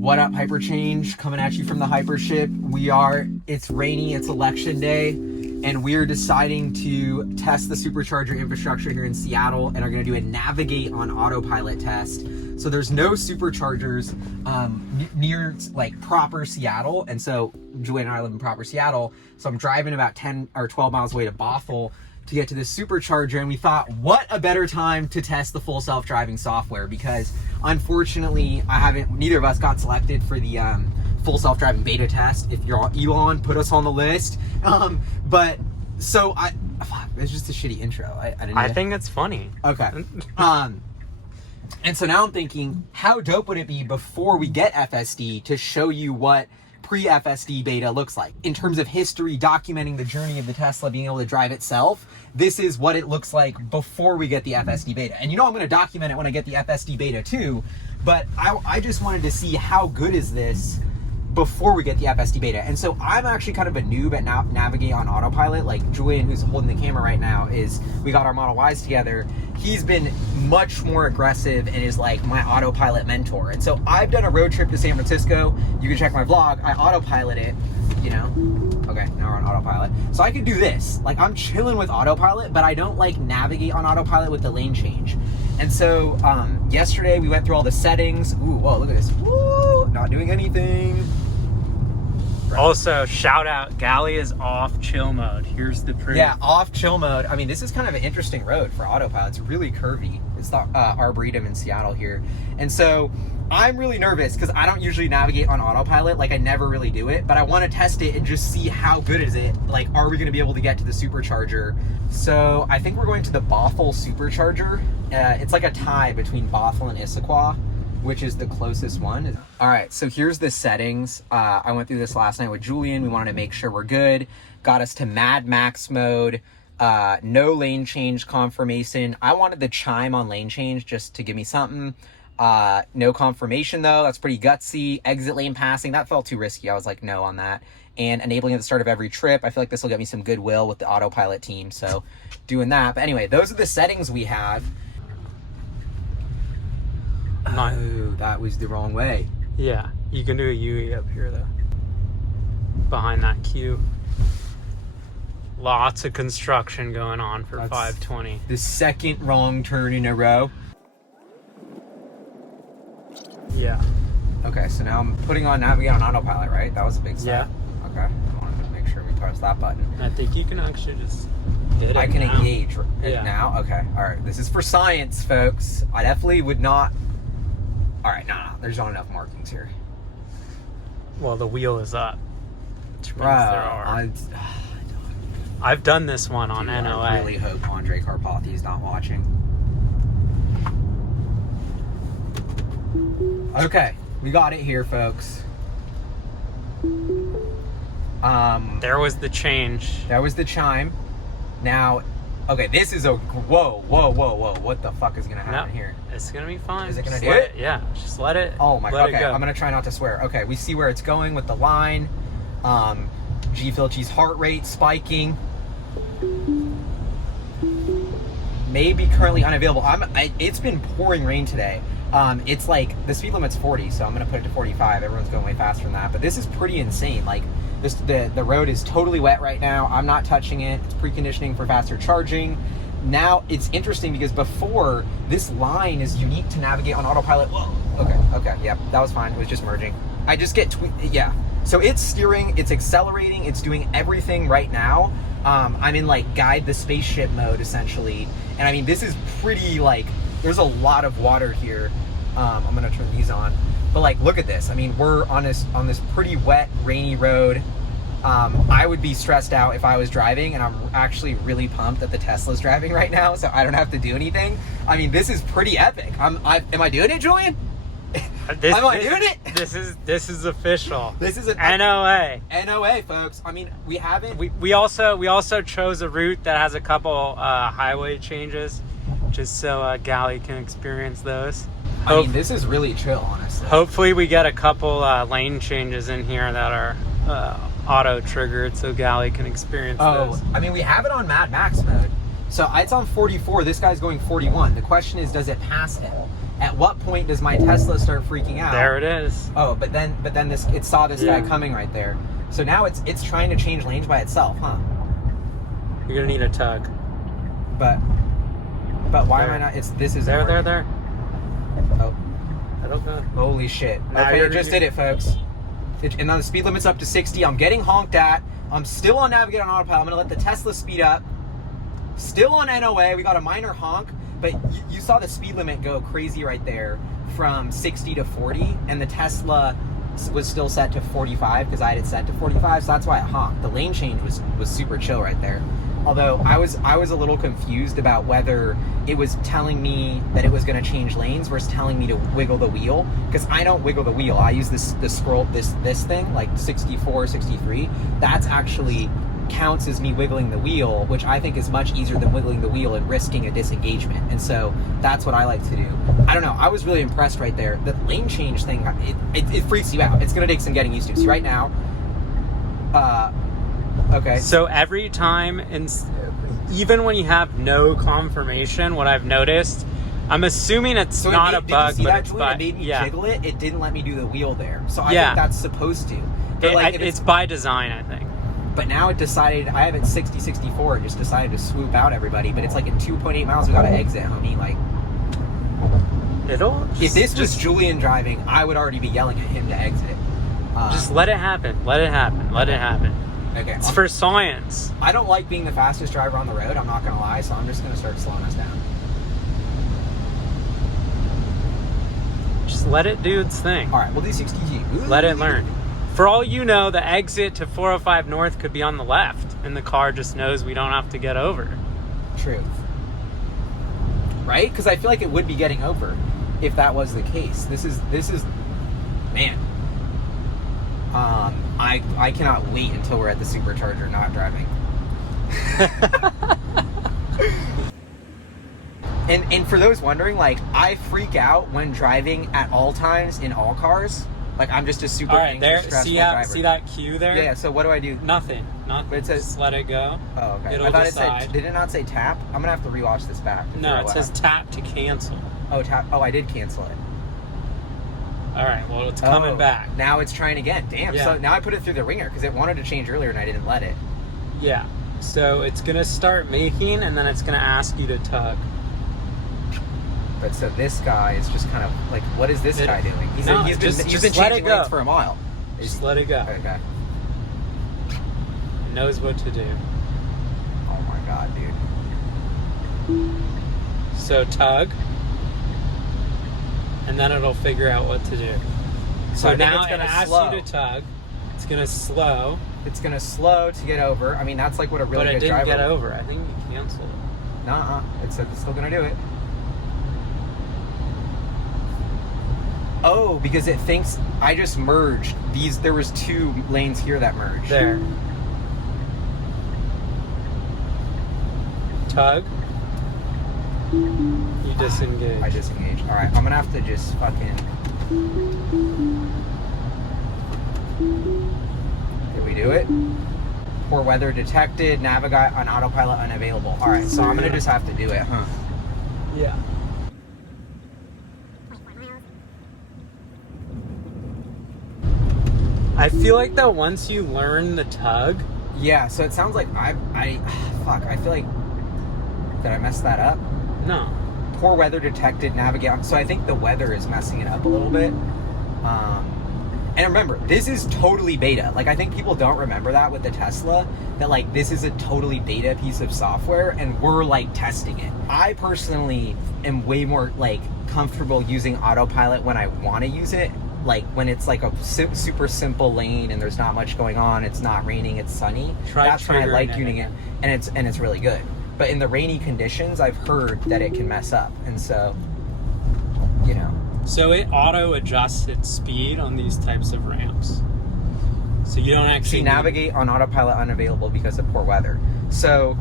What up, Hyperchange? Coming at you from the Hypership. It's rainy, it's election day, and we're deciding to test the supercharger infrastructure here in Seattle and are going to do a navigate on autopilot test. So there's no superchargers near like proper Seattle, and so Julian and I live in proper Seattle, so I'm driving about 10 or 12 miles away to Bothell to get to this supercharger, and we thought, what a better time to test the full self-driving software, because unfortunately neither of us got selected for the full self-driving beta test. If you're Elon, put us on the list. But so it's just a shitty intro. I think it's funny. Okay. And so now I'm thinking, how dope would it be before we get FSD to show you what pre-FSD beta looks like in terms of history, documenting the journey of the Tesla being able to drive itself. This is what it looks like before we get the FSD beta. And you know I'm going to document it when I get the FSD beta too, but I just wanted to see how good is this before we get the FSD beta. And so I'm actually kind of a noob at navigating on autopilot. Like Julian, who's holding the camera right now, we got our Model Ys together. He's been much more aggressive and is like my autopilot mentor. And so I've done a road trip to San Francisco. You can check my vlog. I autopilot it, you know. Okay, now we're on autopilot. So I could do this. Like I'm chilling with autopilot, but I don't like navigate on autopilot with the lane change. And so yesterday we went through all the settings. Ooh, whoa, look at this. Woo, not doing anything. Also, shout out, Galley is off chill mode. Here's the proof. Yeah, off chill mode. I mean, this is kind of an interesting road for autopilot. It's really curvy. It's the Arboretum in Seattle here. And so I'm really nervous because I don't usually navigate on autopilot. Like I never really do it, but I want to test it and just see how good is it. Like, are we going to be able to get to the supercharger? So I think we're going to the Bothell supercharger. It's like a tie between Bothell and Issaquah, which is the closest one. All right, so here's the settings. I went through this last night with Julian. We wanted to make sure we're good. Got us to Mad Max mode. No lane change confirmation. I wanted the chime on lane change just to give me something. No confirmation though, that's pretty gutsy. Exit lane passing, that felt too risky. I was like, no on that. And enabling at the start of every trip. I feel like this will get me some goodwill with the autopilot team, so doing that. But anyway, those are the settings we have. Oh, that was the wrong way. Yeah, you can do a UE up here though. Behind that queue. Lots of construction going on for 520. The second wrong turn in a row. Yeah. Okay, so now I'm putting on navigate on autopilot, right? That was a big step. Yeah. Okay, I wanted to make sure we press that button. I think you can actually just hit it. I can now. engage it now? Okay, all right. This is for science, folks. I definitely would not... All right, no, there's not enough markings here. Well, the wheel is up, which means there are. I've done this one on NOA. I really hope Andre Karpathy is not watching. Okay, we got it here, folks. There was the change. That was the chime. Now, okay, this is a whoa. What the fuck is gonna happen here? It's gonna be fine. Is it gonna just do it? Yeah, just let it. Oh my god. Okay, I'm gonna try not to swear. Okay, we see where it's going with the line. G-Filchi's heart rate spiking. Maybe currently unavailable. It's been pouring rain today. It's like the speed limit's 40, so I'm gonna put it to 45. Everyone's going way faster than that, but this is pretty insane. Like the road is totally wet right now. I'm not touching it. It's preconditioning for faster charging. Now it's interesting because before, this line is unique to navigate on autopilot. Whoa. Okay, yeah, that was fine. It was just merging. I just get yeah. So it's steering, it's accelerating, it's doing everything right now. I'm in like guide the spaceship mode essentially, and I mean this is pretty like there's a lot of water here. I'm gonna turn these on, but like look at this. I mean we're on this pretty wet, rainy road. I would be stressed out if I was driving, and I'm actually really pumped that the Tesla's driving right now, so I don't have to do anything. I mean, this is pretty epic. Am I doing it, Julian? Am I doing it? This is official. This is an NOA. NOA, folks. I mean, we haven't. We also chose a route that has a couple highway changes, just so Galley can experience those. I mean, this is really chill, honestly. Hopefully, we get a couple lane changes in here that are auto triggered, so Galley can experience those. I mean, we have it on Mad Max mode. So it's on 44. This guy's going 41. The question is, does it pass him? At what point does my Tesla start freaking out? There it is. Oh, but then it saw this guy coming right there. So now it's trying to change lanes by itself, huh? You're gonna need a tug. But why am I not? This is there. Oh, I don't know. holy shit! Now Okay, it just did it, folks. And now the speed limit's up to 60. I'm getting honked at. I'm still on Navigate on Autopilot. I'm gonna let the Tesla speed up. Still on NOA. We got a minor honk, but you saw the speed limit go crazy right there from 60 to 40, and the Tesla was still set to 45 because I had it set to 45, so that's why it honked. The lane change was super chill right there. Although I was a little confused about whether it was telling me that it was going to change lanes versus telling me to wiggle the wheel, because I don't wiggle the wheel. I use this scroll this thing like 64, 63. That's actually counts as me wiggling the wheel, which I think is much easier than wiggling the wheel and risking a disengagement. And so that's what I like to do. I don't know. I was really impressed right there. The lane change thing, it freaks you out. It's going to take some getting used to. So right now, okay. So every time, even when you have no confirmation, what I've noticed, I'm assuming it's not a bug, but it's by, it made me jiggle it. It didn't let me do the wheel there. So I think that's supposed to. But it's by design, I think. But now it decided, I have it 60, 64, it just decided to swoop out everybody. But it's like in 2.8 miles, we got to exit, homie. Like, if this was Julian driving, I would already be yelling at him to exit. Just let it happen. Let it happen. Let it happen. Okay. It's for science. I don't like being the fastest driver on the road, I'm not going to lie, so I'm just going to start slowing us down. Just let it do its thing. All right, we'll do 60G. Let it learn. For all you know, the exit to 405 North could be on the left, and the car just knows we don't have to get over. True. Right? Because I feel like it would be getting over if that was the case. This is man. I cannot wait until we're at the supercharger not driving. And for those wondering, like, I freak out when driving at all times in all cars. Like, I'm just a super anxious, stressful driver. See that cue there? Yeah, so what do I do? Nothing. But it says, just let it go. Oh, okay. It'll I thought decide. it said, did it not say tap? I'm going to have to rewatch this back. No, it says tap to cancel. Oh, tap. Oh, I did cancel it. All right, well, it's coming back. Now it's trying again. Damn. Yeah. So now I put it through the ringer because it wanted to change earlier and I didn't let it. Yeah. So it's going to start making, and then it's going to ask you to tug. But so this guy is just kind of like, what is this guy doing? He's been changing lanes for a mile. Just let it go. Okay. It knows what to do. Oh my god, dude. So tug, and then it'll figure out what to do. So now it asks you to tug. It's gonna slow. It's gonna slow to get over. I mean, that's like what a really good driver. But it didn't get over. I think you canceled it. Nuh-uh. It said it's still gonna do it. Oh, because it thinks I just merged these. There was two lanes here that merged. There. Tug. You disengage. I disengaged. All right, I'm gonna have to just fucking. Did we do it? Poor weather detected. Navigate on autopilot unavailable. All right, so I'm gonna just have to do it, huh? Yeah. I feel like that once you learn the tug. Yeah, so it sounds like fuck, I feel like, did I mess that up? No. Poor weather detected, navigate. So I think the weather is messing it up a little bit. And remember, this is totally beta. Like, I think people don't remember that with the Tesla, that like this is a totally beta piece of software and we're like testing it. I personally am way more like comfortable using autopilot when I want to use it. Like when it's like a super simple lane and there's not much going on, it's not raining, it's sunny. That's when I like tuning it, and it's really good. But in the rainy conditions, I've heard that it can mess up, and so, you know. So it auto adjusts its speed on these types of ramps. So you don't actually navigate on autopilot unavailable because of poor weather. So,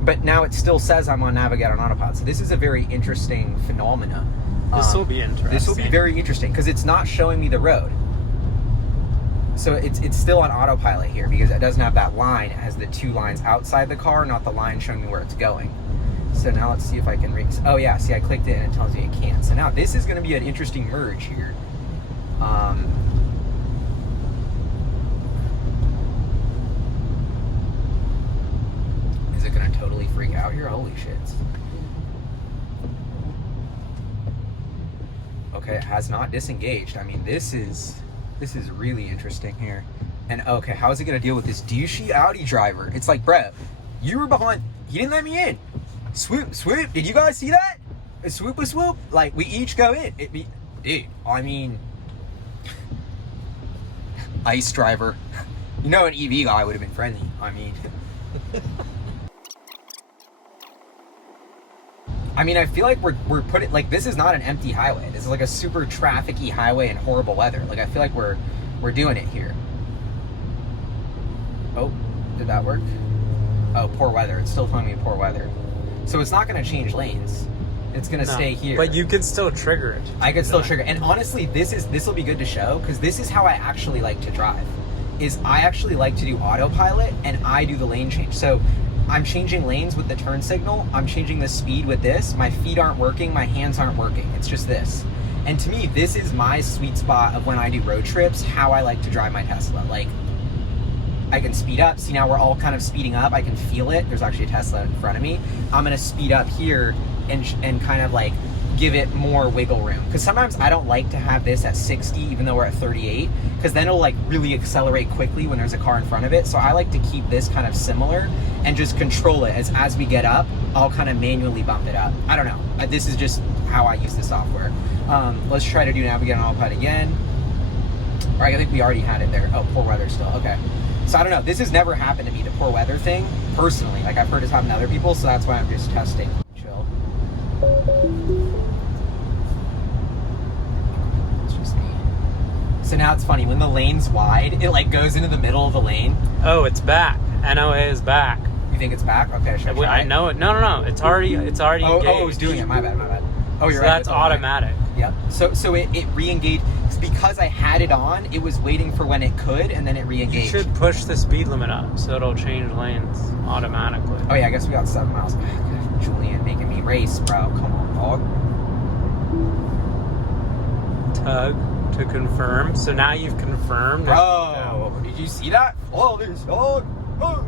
but now it still says I'm on navigate on autopilot. So this is a very interesting phenomena. This will be interesting. This will be very interesting because it's not showing me the road. So it's still on autopilot here because it doesn't have that line. It has the two lines outside the car, not the line showing me where it's going. So now let's see if I can oh yeah, see I clicked it and it tells me it can't. So now this is going to be an interesting merge here. Is it going to totally freak out here? Holy shit. Okay, it has not disengaged. I mean, this is really interesting here. And okay, how is it going to deal with this douchey Audi driver? It's like, bro, you were behind. He didn't let me in. Swoop, swoop. Did you guys see that? A swoop, a swoop. Like, we each go in. Dude, I mean, ICE driver. You know, an EV guy would have been friendly. I mean, I feel like we're putting, like, this is not an empty highway. This is like a super trafficy highway in horrible weather. Like, I feel like we're doing it here. Oh, did that work? Oh, poor weather. It's still telling me poor weather. So it's not going to change lanes. It's going to stay here. But you can still trigger it. I can still trigger. And honestly, this will be good to show, because this is how I actually like to drive. Is I actually like to do autopilot, and I do the lane change. So I'm changing lanes with the turn signal. I'm changing the speed with this. My feet aren't working. My hands aren't working. It's just this. And to me, this is my sweet spot of when I do road trips, how I like to drive my Tesla. Like, I can speed up. See, now we're all kind of speeding up. I can feel it. There's actually a Tesla in front of me. I'm going to speed up here and kind of like give it more wiggle room. Because sometimes I don't like to have this at 60, even though we're at 38, because then it'll like really accelerate quickly when there's a car in front of it. So I like to keep this kind of similar and just control it as we get up. I'll kind of manually bump it up. I don't know. This is just how I use the software. Let's try to do navigate on autopilot again. All right, I think we already had it there. Oh, poor weather still. Okay. So I don't know. This has never happened to me, the poor weather thing, personally. Like, I've heard it's happened to other people, so that's why I'm just testing. Chill. It's just me. So now it's funny. When the lane's wide, it like goes into the middle of the lane. Oh, it's back. NOA is back. You think it's back? Okay, should I try? I know it. No. It's already engaged. Oh, it was doing it. My bad. Oh, you're so right. That's automatic. Yep. So it re-engaged. Because I had it on, it was waiting for when it could, and then it re-engaged. You should push the speed limit up, so it'll change lanes automatically. Oh yeah, I guess we got 7 miles. Julian making me race, bro. Come on, dog. Tug to confirm. So now you've confirmed. Bro, did you see that? Oh, there's dog. Oh.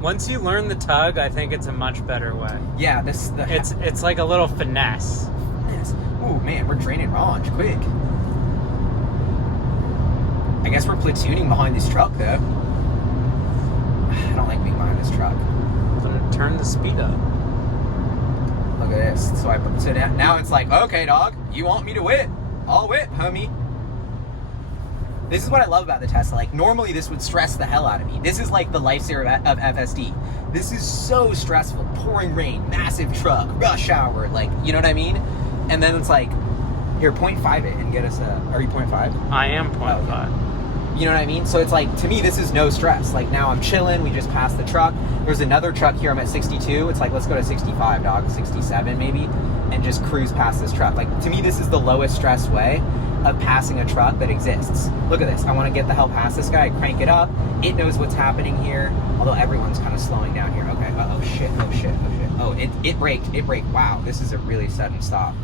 Once you learn the tug, I think it's a much better way. Yeah, it's like a little finesse. Ooh, man, we're draining Ranch quick. I guess we're platooning behind this truck, though. I don't like being behind this truck. I'm gonna turn the speed up. Look at this. So now it's like, okay, dog, you want me to whip? I'll whip, homie. This is what I love about the Tesla. Like, normally this would stress the hell out of me. This is like the lifesaver of FSD. This is so stressful. Pouring rain, massive truck, rush hour, like, you know what I mean? And then it's like, here, 0.5 it and get us a... Are you 0.5? I am 0.5. Oh, you know what I mean? So it's like, to me, this is no stress. Like, now I'm chilling. We just passed the truck. There's another truck here. I'm at 62. It's like, let's go to 65, dog. 67 maybe. And just cruise past this truck. Like, to me, this is the lowest stress way of passing a truck that exists. Look at this. I want to get the hell past this guy. I crank it up. It knows what's happening here. Although everyone's kind of slowing down here. Okay. Oh, shit. Oh, shit. Oh, shit. Oh, it braked. It braked. Wow. This is a really sudden stop.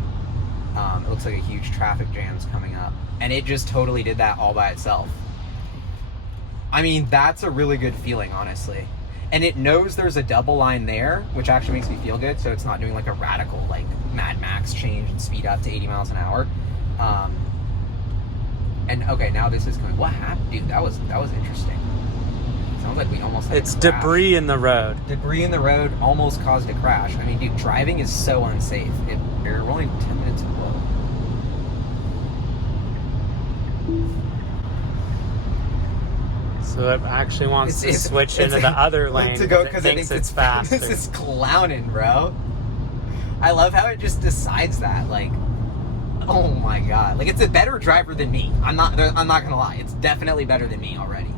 It looks like a huge traffic jam's coming up. And it just totally did that all by itself. I mean, that's a really good feeling, honestly. And it knows there's a double line there, which actually makes me feel good. So it's not doing like a radical, like Mad Max change and speed up to 80 miles an hour. And okay, now this is going. What happened, dude? That was interesting. Sounds like we almost had It's debris in the road. Debris in the road almost caused a crash. I mean, dude, driving is so unsafe. We're only 10 minutes below. So it actually wants to switch into the other lane to go because it thinks it's faster. This is clowning, bro. I love how it just decides that. Like, oh my god, like it's a better driver than me. I'm not gonna lie. It's definitely better than me already.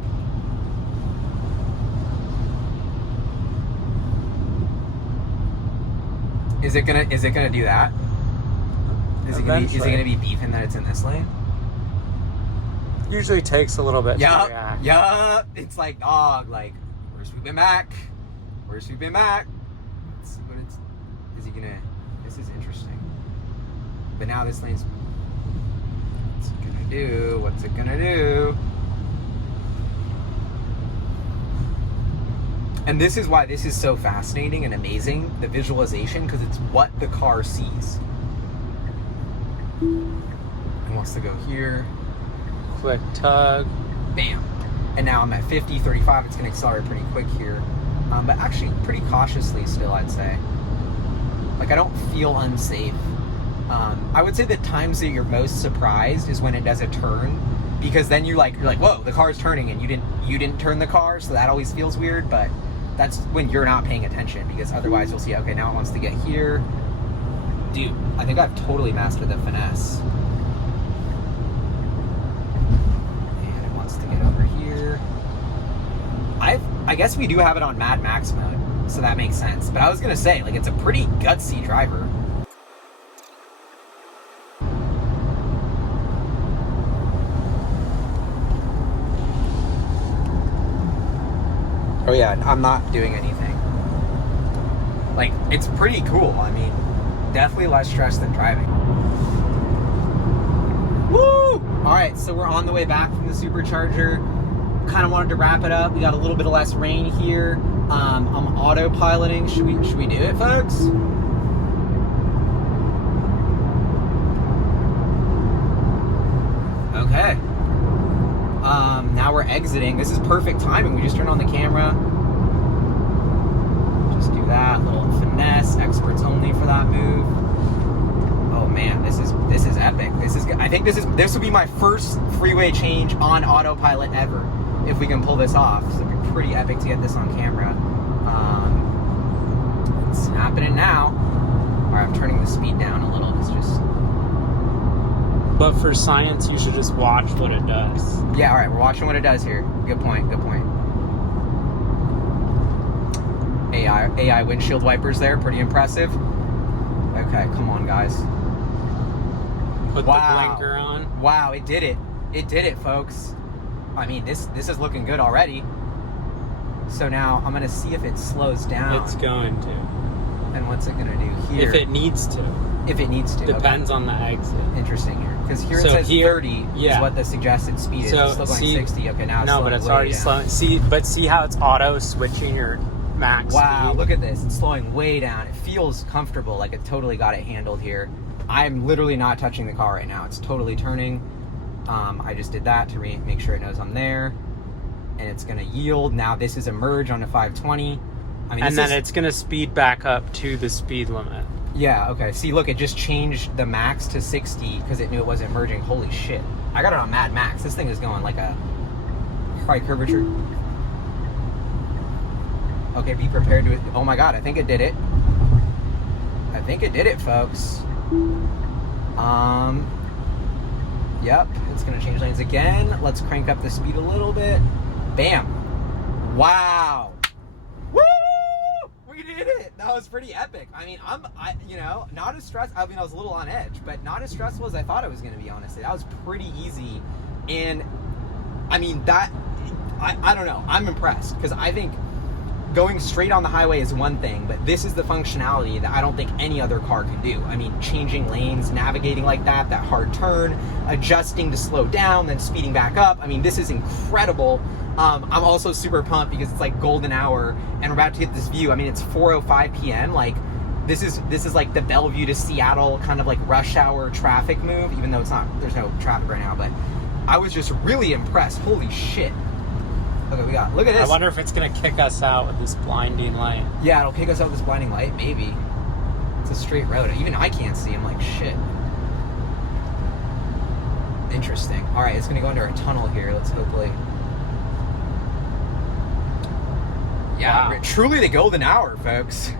Is it gonna do that? Is it gonna be beefing that it's in this lane? Usually takes a little bit to react. Yup. It's like, dog, like, we're sweeping back. Is he gonna... This is interesting. But now this lane's... What's it gonna do? What's it gonna do? And this is why this is so fascinating and amazing, the visualization, because it's what the car sees. It wants to go here. Quick tug. Bam. And now I'm at 50, 35. It's going to accelerate pretty quick here. But actually pretty cautiously still, I'd say. Like, I don't feel unsafe. I would say the times that you're most surprised is when it does a turn. Because then you're like, whoa, the car's turning and you didn't turn the car, so that always feels weird. But that's when you're not paying attention, because otherwise you'll see, okay, now it wants to get here. Dude, I think I've totally mastered the finesse. And it wants to get over here. I guess we do have it on Mad Max mode, so that makes sense. But I was gonna say, like, it's a pretty gutsy driver. Oh yeah, I'm not doing anything. Like, it's pretty cool. I mean, definitely less stress than driving. Woo! Alright, so we're on the way back from the supercharger. Kind of wanted to wrap it up. We got a little bit of less rain here. I'm autopiloting. Should we do it, folks? Okay. Now we're exiting. This is perfect timing. We just turned on the camera. Just do that. Little finesse. Experts only for that move. Oh man, this is epic. I think this will be my first freeway change on autopilot ever, if we can pull this off. So it'll be pretty epic to get this on camera. It's happening now. All right, I'm turning the speed down a little. It's just... But for science, you should just watch what it does. Yeah, all right, we're watching what it does here. Good point, good point. AI windshield wipers there, pretty impressive. Okay, come on, guys. Put the blinker on. Wow, it did it. It did it, folks. I mean, this is looking good already. So now I'm gonna see if it slows down. It's going to. And what's it gonna do here? If it needs to. If it needs to. Depends on the exit. Interesting here. Because here it So says here, 30 is what the suggested speed is. So It's still going 60. Okay, now it's no, slowing but it's way already down. slowing. See how it's auto switching your max Wow, speed? look at this. It's slowing way down. It feels comfortable, like it totally got it handled here. I'm literally not touching the car right now. It's totally turning. I just did that to make sure it knows I'm there. And it's going to yield. Now this is a merge on the 520. I mean, and then it's going to speed back up to the speed limit. Yeah, okay. See, look, it just changed the max to 60 because it knew it wasn't merging. Holy shit. I got it on Mad Max. This thing is going like a high curvature. Okay, be prepared to... Oh my god, I think it did it. I think it did it, folks. Yep, it's going to change lanes again. Let's crank up the speed a little bit. Bam. Wow. Woo! We did it. That was pretty epic. I mean, you know, not as stressed. I mean, I was a little on edge, but not as stressful as I thought it was going to be, honestly. That was pretty easy. And I mean, I don't know. I'm impressed because I think going straight on the highway is one thing, but this is the functionality that I don't think any other car can do. I mean, changing lanes, navigating like that hard turn, adjusting to slow down, then speeding back up. I mean, this is incredible. I'm also super pumped because it's like golden hour and we're about to get this view. I mean, it's 4:05 p.m. Like, this is like the Bellevue to Seattle kind of like rush hour traffic move, even though it's not, there's no traffic right now, but I was just really impressed. Holy shit. Okay, look at this. I wonder if it's going to kick us out with this blinding light. Yeah, it'll kick us out with this blinding light, maybe. It's a straight road. Even I can't see. I'm like, shit. Interesting. All right, it's going to go under a tunnel here. Let's hopefully... Yeah, wow. Truly the golden hour, folks.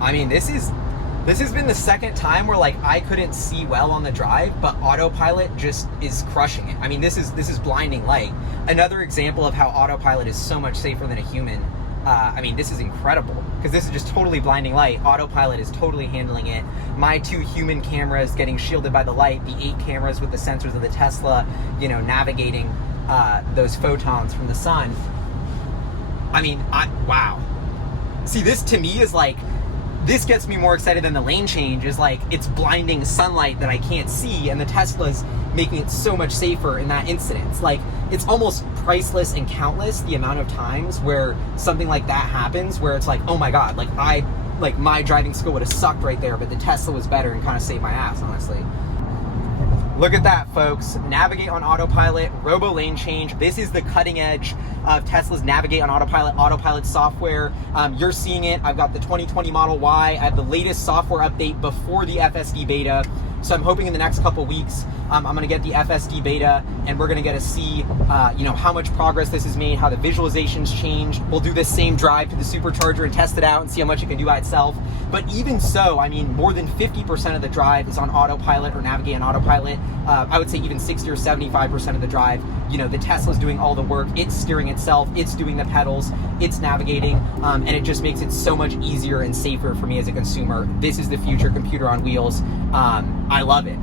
I mean, this has been the second time where like I couldn't see well on the drive, but autopilot just is crushing it. I mean, this is blinding light. Another example of how autopilot is so much safer than a human. I mean, this is incredible because this is just totally blinding light. Autopilot is totally handling it. My 2 human cameras getting shielded by the light, the 8 cameras with the sensors of the Tesla, you know, navigating those photons from the sun. I mean, wow. See, this to me is like this gets me more excited than the lane change, is like it's blinding sunlight that I can't see, and the Tesla's making it so much safer in that instance. Like, it's almost priceless and countless the amount of times where something like that happens, where it's like, oh my God, like my driving skill would have sucked right there, but the Tesla was better and kind of saved my ass, honestly. Look at that, folks. Navigate on autopilot, robo lane change. This is the cutting edge of Tesla's Navigate on Autopilot software. You're seeing it. I've got the 2020 Model Y. I have the latest software update before the FSD beta. So I'm hoping in the next couple weeks, I'm going to get the FSD beta, and we're going to get to see, how much progress this has made, how the visualizations changed. We'll do this same drive to the supercharger and test it out and see how much it can do by itself. But even so, I mean, more than 50% of the drive is on autopilot or Navigate on Autopilot. I would say even 60 or 75% of the drive, the Tesla's doing all the work. It's steering itself. It's doing the pedals. It's navigating. And it just makes it so much easier and safer for me as a consumer. This is the future computer on wheels. I love it.